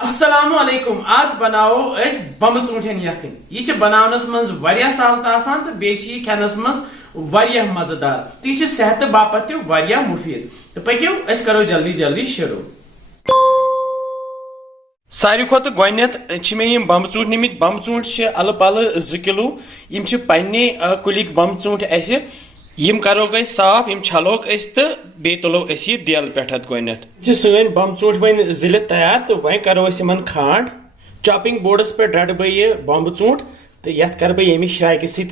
अस्सलामु अलैकुम आज बनाओ अस बमचूंठन यखन यह बनावनस मज वारिया सहल आसान तो बेची खेनस मज वारिया मजेदार तो यह सेहत बापत वारिया मुफीद तो पक्यो अस करो जल्दी जल्दी शुरू सारी खोत गोनेत मे यम बमचूंठ निमित बमचूंठ अल पल 2 किलो यम पन्ने कुलिक बमचूंठ अस यम करो साफ यम छलोक तो बे तुलो यह डेल पे गोनेत सन बमचूंठ वन जिले तैयार तो वह करो इन खांड चॉपिंग बोर्डस पे रट बह यह बमचूंठ तो ये कर बह यमि श्राइक हिस्से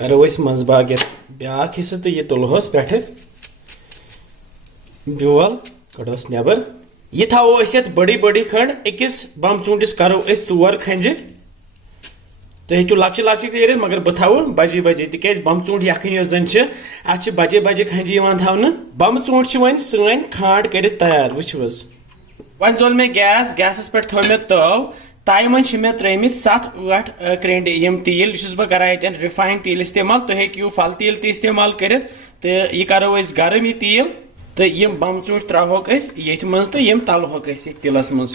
करो मजबाग ब्या हिस्से तो यह तुलहस पे बेल कड़ोस नबर यह थो बड़ी बड़ी खंड अकिस बमचूंठस करो 4 खंज तो हेतु लक्ष्य लक्ष्य कर मगर बह थो बजे बजे तिक बमचूंठ यखनी जन अत बजे बजे खंज थवन बमचूंठ वन सन खांड कर तैयार वो वन जोल मे गैसस पे थो मे ताई मन मे त्रिमित 7-8 क्रेंड यम तेल बह कर रिफाइंड तेल इस्तेमाल तो हेकू फल तेल इस्तेमाल कर तो यह करो गर्म यह तेल तो यम बमचूंठ त्रोक ये मज तो यम तलहोक तिलस मज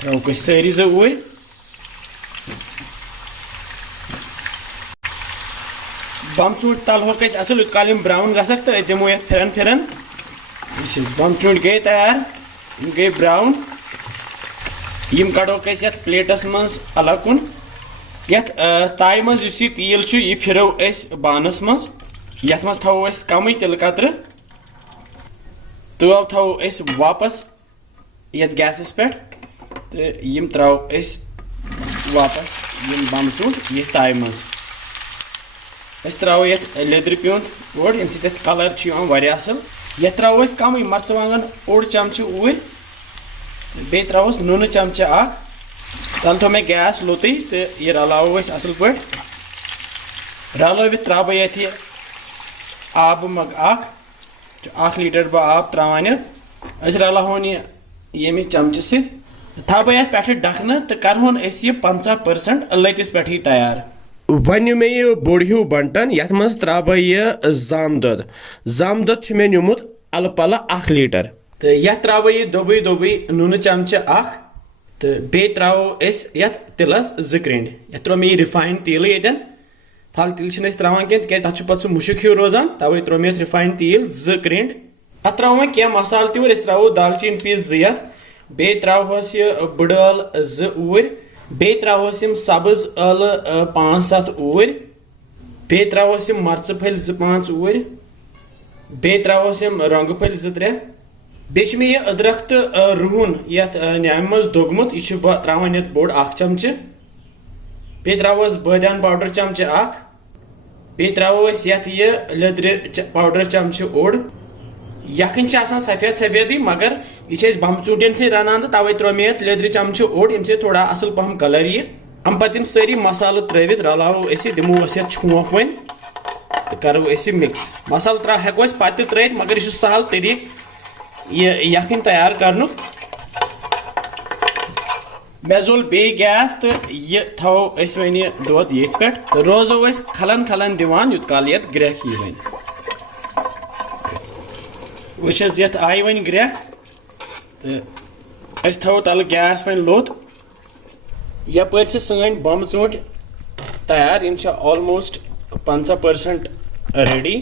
त्रोक सारी जूर बमचूंठ तलहोक असल यूत काल ब्राउन गसक तो दिमो ये फिरन फिरन बमचूंठ गए तैयार गए ब्राउन यम कड़ोक प्लेटस मज अलग कुन यथ ताई मज तेल यह फिरो बानस मज यथ मज थो कम तिल कतर तव थो वापस यथ गैसस पे तो यम त्रो वापस यम बमचूंठ यह ताई मज त्रो ये लिद्र प्यूंत ओड यम सत कलर वारिया असल यह त्रो कम मर्चवांगन ओड चमचह ऊर बे त्रोस नून चमचह तल थो मे गैस लोत तो यह रलाव असल पे रलवित त्रा बह ये आब मग 1 लीटर बह आब त्रावान रलावन ये चमचह सत था बह पे डखन तो करहन यह 50% लतिस पे तैयार वन मे यह बोड़ हूँ बंटन ये मज त्रा बह यह जाम दुद मे नुमुत अल पल 1 लीटर तो यह त्रा बह यह दोबी नून चमचह 1 तो बे त्रो तिलस 2 क्रेंड ये त्रो मे रिफाइंड तेल ये फल तेल त्रावान कह तथ पे मुशक ह्यू रोजान तवे त्रो मे रिफाइंड तेल 2 क्रेंड अत त्रो कह मसाल तूर त्रो दालचीन पीस 2 बे त्रोहस यह बड़ल 2 ऊर बे त्रोहस सब्ज अल 5-7 ऊर बे त्रोहस मर्च फल 2-5 ऊर बे त्रोहस रंग फल 2-3 बे मे यह अदरक तो रुहन ये न्याम मज दोगमुत यह त्रावान ये बोड़ 1 चमचह बे त्रोस बादान पाउडर चमचह 1 बे त्रोस यह लिद्र पाउडर चमचह ओड यखन सफेद सफेदी मगर यह बमचूंठन से रनान तो तवे त्रो मे लिद्र चमचह ओड यम थोड़ा असल पहम कलर यह अम पे सारी मसाल त्रित रलावो दिमो छोंक वन तो करो मिक्स मसाल हेको पे त्रित मगर यह सहल तरीक यह यखन तैयार कर मे जोल बे गैस तो यह थो वन दोद ये पे तो रोजो खलन खलन दिवान यूत काल ये ग्रेख यी वन वह ये आई वन ग्रेख तो थो तल गैस वन लोत यप सन बमचूंठ तैयार यम ऑलमोस्ट 50% रेडी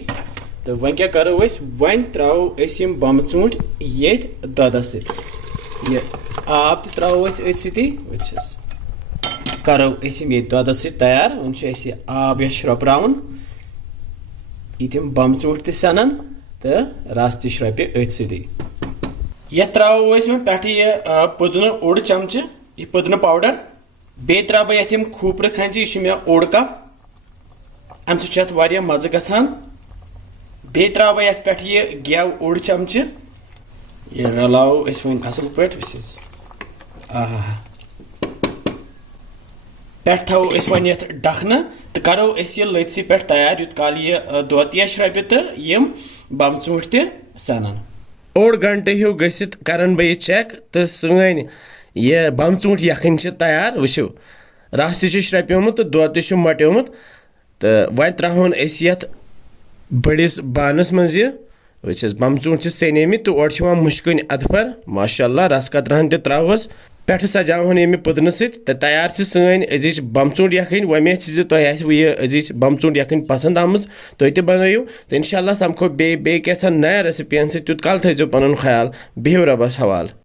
तो वन क्या करो वन त्रो यम बमचूंठ ये दोदस आब तो त्रो अथी करो ये दोदस तैयार वन आब यह श्रोपरावन ये बमचूंठ त सनन तो रस त श्रोपे अथी यह त्रो मे पे यह पुदन ओड चमचह यह पुदन पाउडर बे त्रा बह ये खूपर खंज यह मे ओड कप अम सह मज़ गसान बे त्रा बह ये पे यह गेव ओड चमचह यह रलाव वन असल पे पे थो वन ये डखन तो करो यह लथसी पे तैयार यूत काल यह दोत श्रोपे तो यम बमचूंठ त सनन 1 घंटे हूँ गसित करन बह चेक तो सन यह बमचूंठ यखन तैयार वो रस त्रोप्योमुत तो दोद मट्योमुत तो वन त्रोन बड़िस बानस मज वचस बमचूंथ सेने तो और मुश्किन अदफर माशाल्लाह रस कतरहन त्रोस पे सजावन ये पुदन सत तैयार सन अजिच बमचूंथ यखन वमेद तुम यह अजिच बमचूंथ यखन पसंद आम तुम तह बनू तो इंशाल्लाह समखो बे क्या नया रेसिपियन तुत कल थो पुन ख्याल बिहु रबस हवाल।